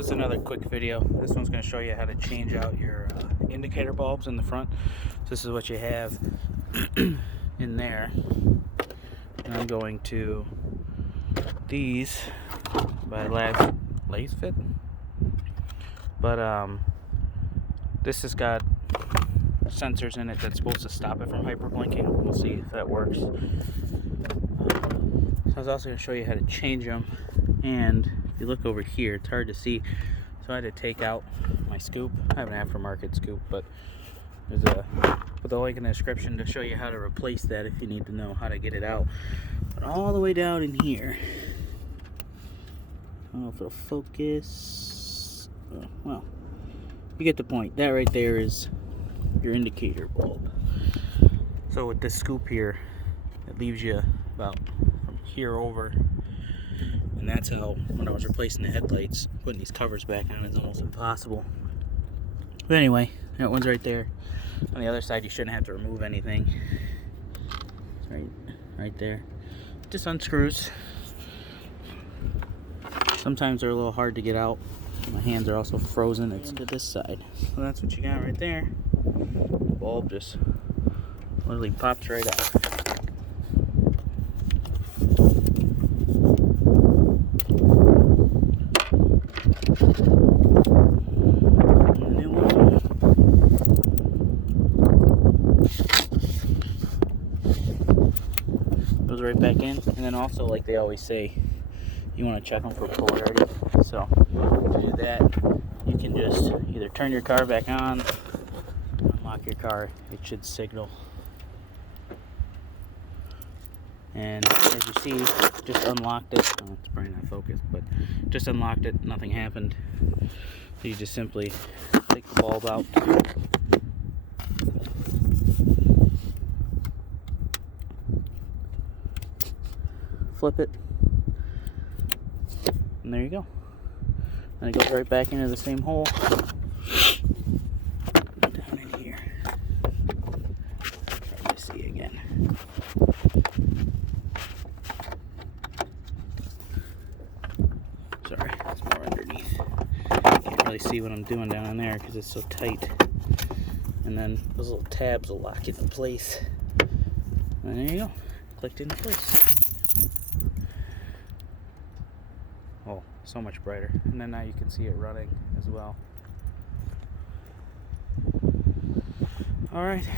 This is another quick video. This one's going to show you how to change out your indicator bulbs in the front. So this is what you have in there. And I'm going to these by LASFIT. But this has got sensors in it that's supposed to stop it from hyperblinking. We'll see if that works. So I was also going to show you how to change them. And if you look over here, it's hard to see, so I had to take out my scoop. I have an aftermarket scoop, but there's put the link in the description to show you how to replace that if you need to know how to get it out. But all the way down in here, I don't know if it'll focus. Well, you get the point. That right there is your indicator bulb. So with this scoop here, it leaves you about from here over. And that's how, when I was replacing the headlights, putting these covers back on is almost impossible. But anyway, that one's right there. On the other side, you shouldn't have to remove anything. It's right there. Just unscrews. Sometimes they're a little hard to get out. My hands are also frozen. It's to this side. So that's what you got right there. The bulb just literally pops right out. Goes right back in, and then also, like they always say, you want to check them for polarity. So to do that, you can just either turn your car back on, unlock your car, it should signal. And as you see, just unlocked it. Oh, it's probably not focused, but just unlocked it, nothing happened. So you just simply take the bulb out. Flip it, and there you go. And it goes right back into the same hole down in here. Try to see again. Sorry, it's more underneath. Can't really see what I'm doing down in there because it's so tight. And then those little tabs will lock it in place. And there you go, clicked into place. Oh, so much brighter. And then now you can see it running as well. Alright,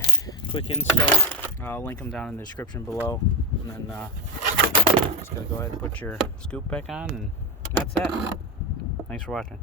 quick install. I'll link them down in the description below. And then just going to go ahead and put your scoop back on, and that's that. Thanks for watching.